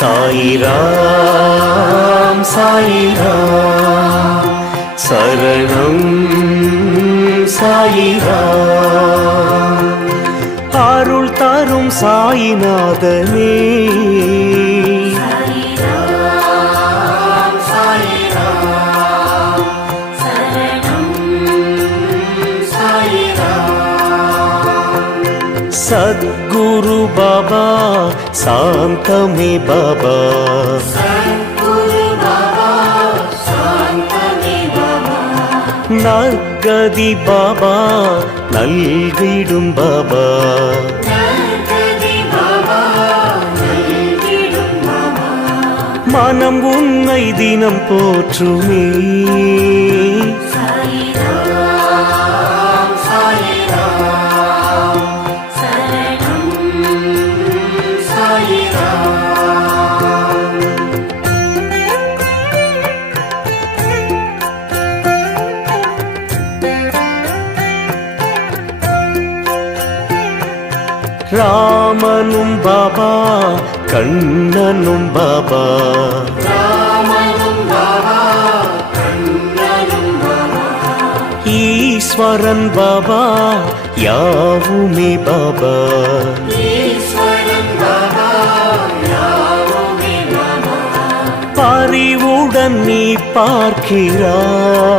சாயிராம் சாயிராம். சரணம் சாயிராம். அருள் தரும் சாயிநாதனே. சத்குரு பாபா சாந்தமே பாபா. நற்கதி பாபா நல்கிடும் பாபா. மனம் உன்னை தினம் போற்றுமே. ராமனும் பாபா கண்ணனும் பாபா. ஈஸ்வரன் பாபா யாவுமே பாபா. பறிவுடன் நீ பார்க்கிறாய்.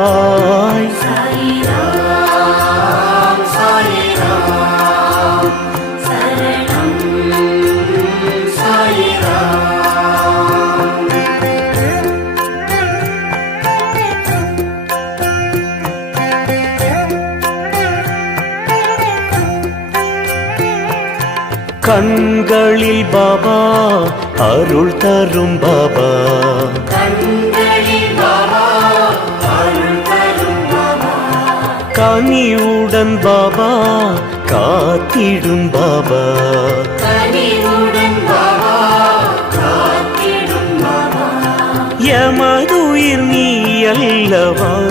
கண்களில் பாபா அருள் தரும் பாபா. கனிவுடன் பாபா காத்திடும் பாபா. எமதுயிர் நீ அல்லவா?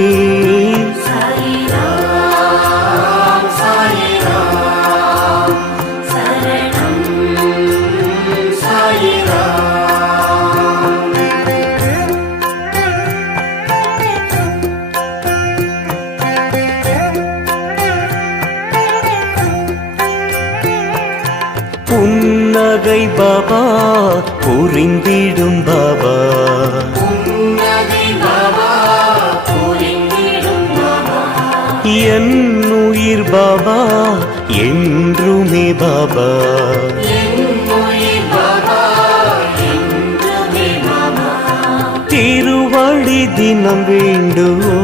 புன்னகை பாபா புரிந்திடும் பாபா. என் உயிர் பாபா என்றுமே பாபா. திருவடி தினம் வேண்டுவோ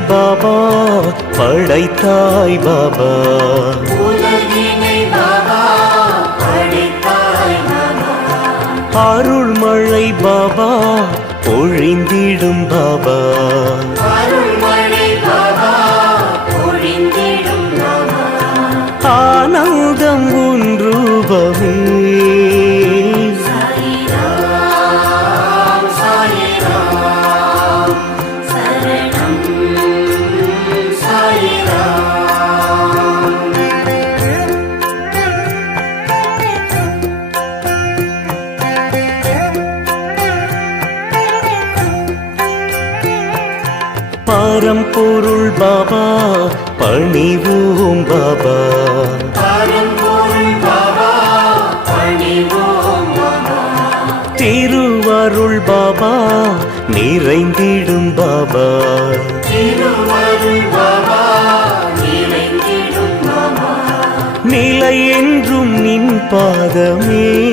பாபா படைத்தாய் பாபா. அருள்மழை பாபா பொழிந்திடும் பாபா. திருவருள் பாபா நிறைந்திடும் பாபா. நிலை என்றும் நின் பாதமே.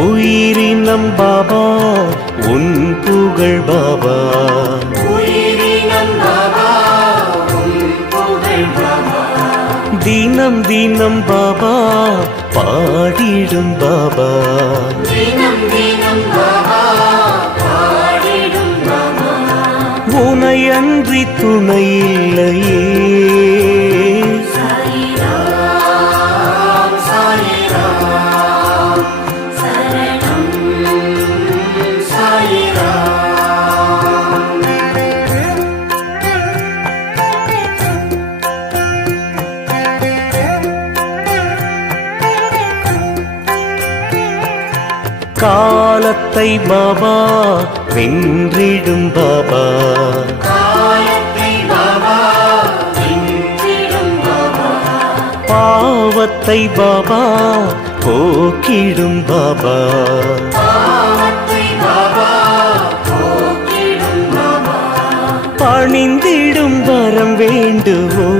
உயிரினம் பாபா உன் புகழ் பாபா. தினம் தினம் பாபா பாடிடும் பாபா. உனை அன்றி துணை இல்லையே. காலத்தை பாபா வென்றிடும் பாபா. பாவத்தை பாபா போக்கிடும் பாபா. பணிந்திடும் வரம் வேண்டுவோம்.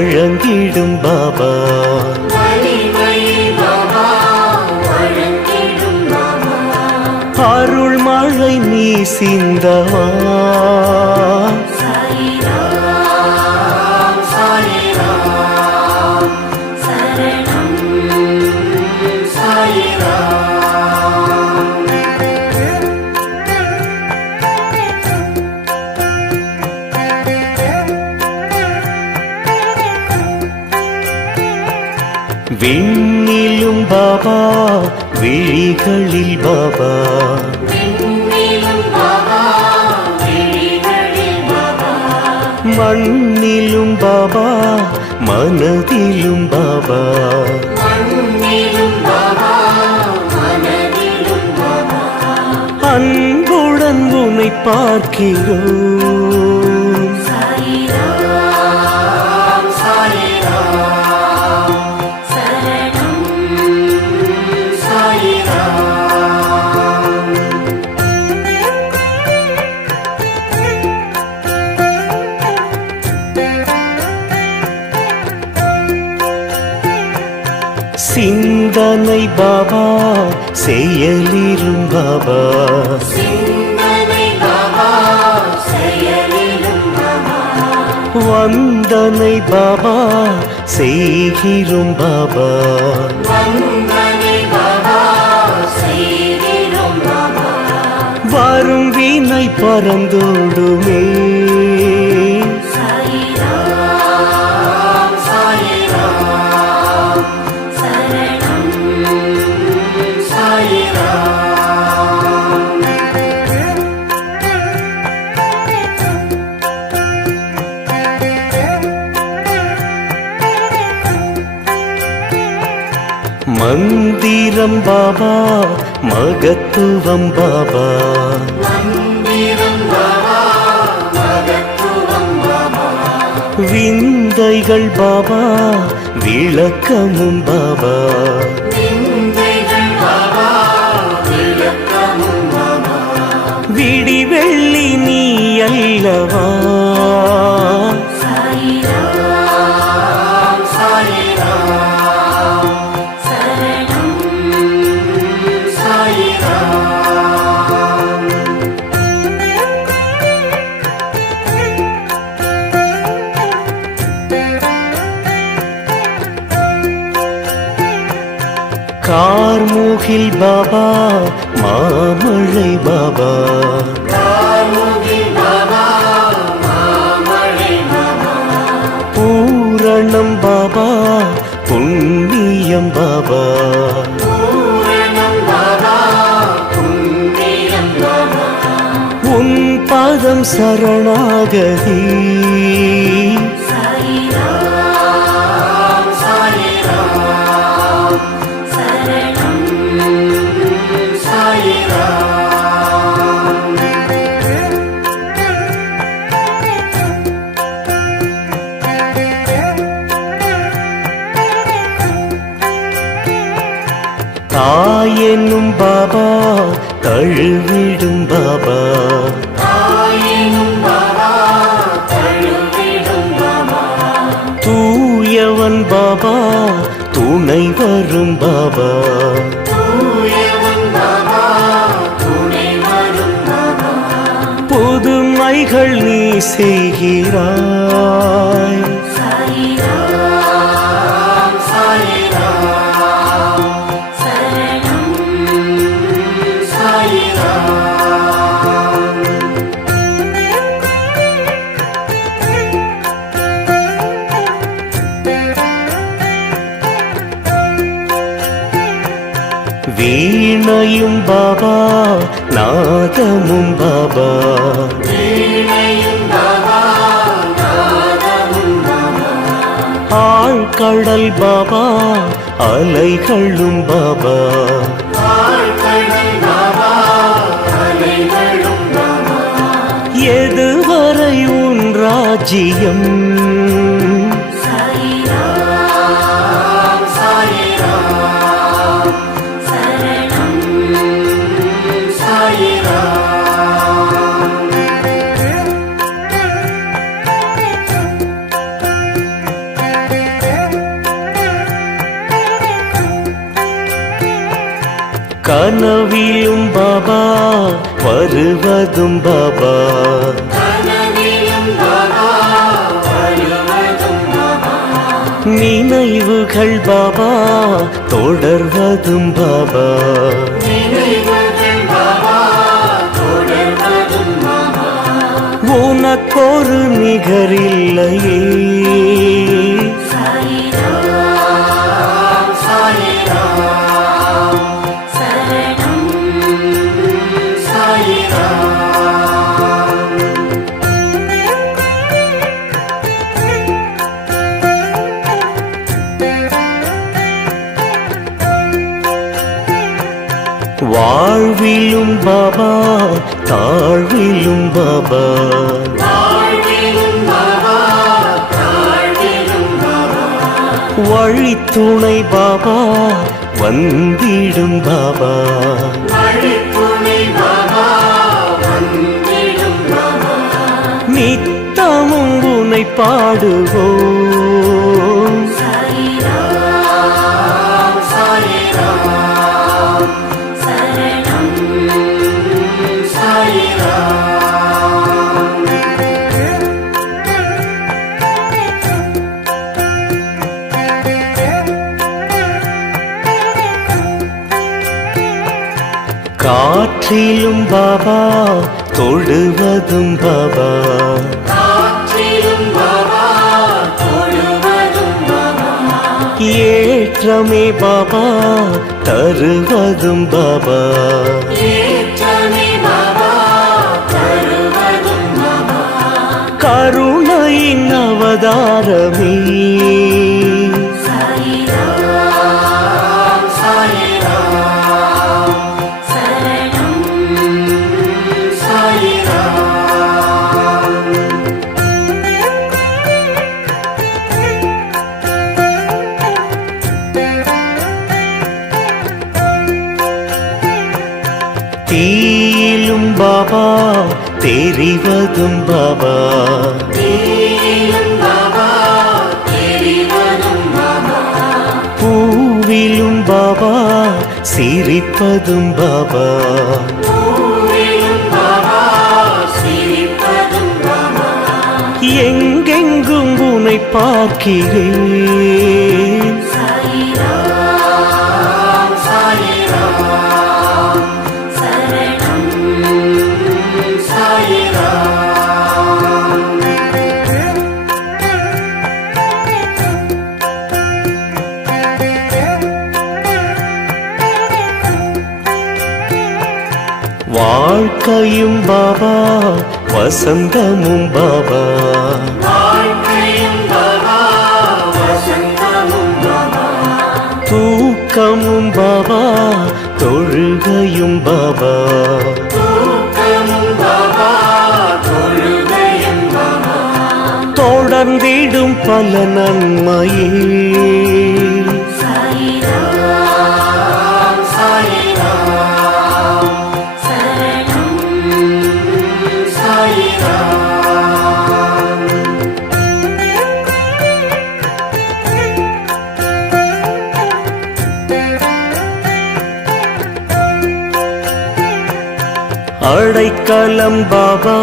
வழங்கிடும் பாபா. அருள் மழை நீ சிந்தவா. விழிகளில் பாபா. மண்ணிலும் பாபா மனதிலும் பாபா. அன்புடன் உனை பார்க்கிறோம். சிந்தனை பாபா செயலிரும் பாபா. வந்தனை பாபா செய்கிறோம் பாபா. வரும் வீணை பறந்தோடுமே. பாபா மகத்துவம் பாபா. விந்தைகள் பாபா விளக்கமும் பாபா. விடி பாதம் சரணாகதி தாயென்னும் பாபா தழுவிடும் பாபா. செய்கிறாய். வீணையும் பாபா நாதமும் பாபா. ஆழ்கடல் பாபா அலைகளும் பாபா. எதுவரை உன் ராஜ்யம்? கனவிலும் பாபா வருவதும் பாபா. நினைவுகள் பாபா தொடர்வதும் பாபா. உனக்கொரு நிகரில்லையே. வாழ்விலும் பாபா தாழ்விலும் பாபா. வழித்துணை பாபா வந்திடும் பாபா. நித்தமும் உனை பாடுவோம். காற்றிலும் பாபா தொழுவதும் பாபா. ஏற்றமே பாபா தருவதும் பாபா. கருணையின் அவதாரமே. தெரிவதும் பாபா. பூவிலும் பாபா சிரிப்பதும் பாபா. எங்கெங்கும் உனை பார்க்கிறேன். வாழ்க்கையும் பாபா வசந்தமும் பாபா. தூக்கமும் பாபா தொழுகையும் பாபா. தொடர்ந்திடும் பல நன்மையே. அடைக்கலம் பாபா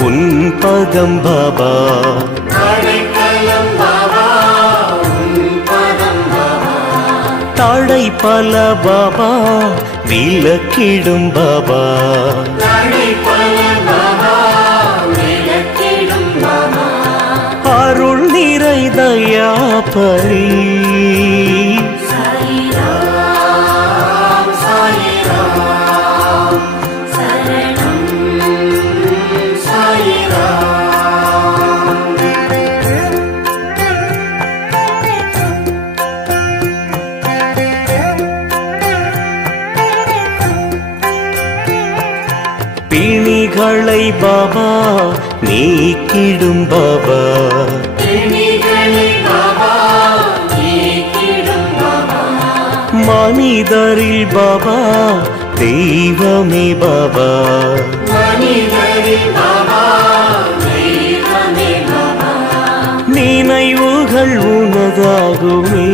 உன் பதம் பாபா. அடைக்கலம் பாபா தடை பல பாபா விலக்கிடும் பாபா. அருள் நிறை தயாபரி பிணிகளை பாபா நீக்கிடும் பாபா பாபா. மனிதரில் பாபா தெய்வமே பாபா. நினைவுகள் உனதாகுமே.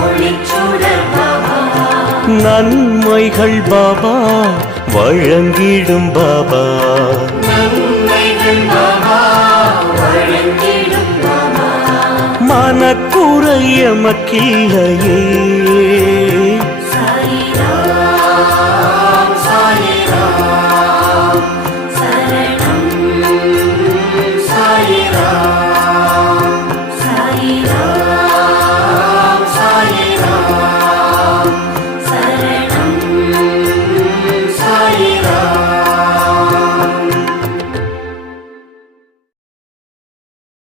ஒளிச்சுடர் பாபா. நன்மைகள் பாபா வழங்கிடும் பாபா. நன்மைகள் பாபா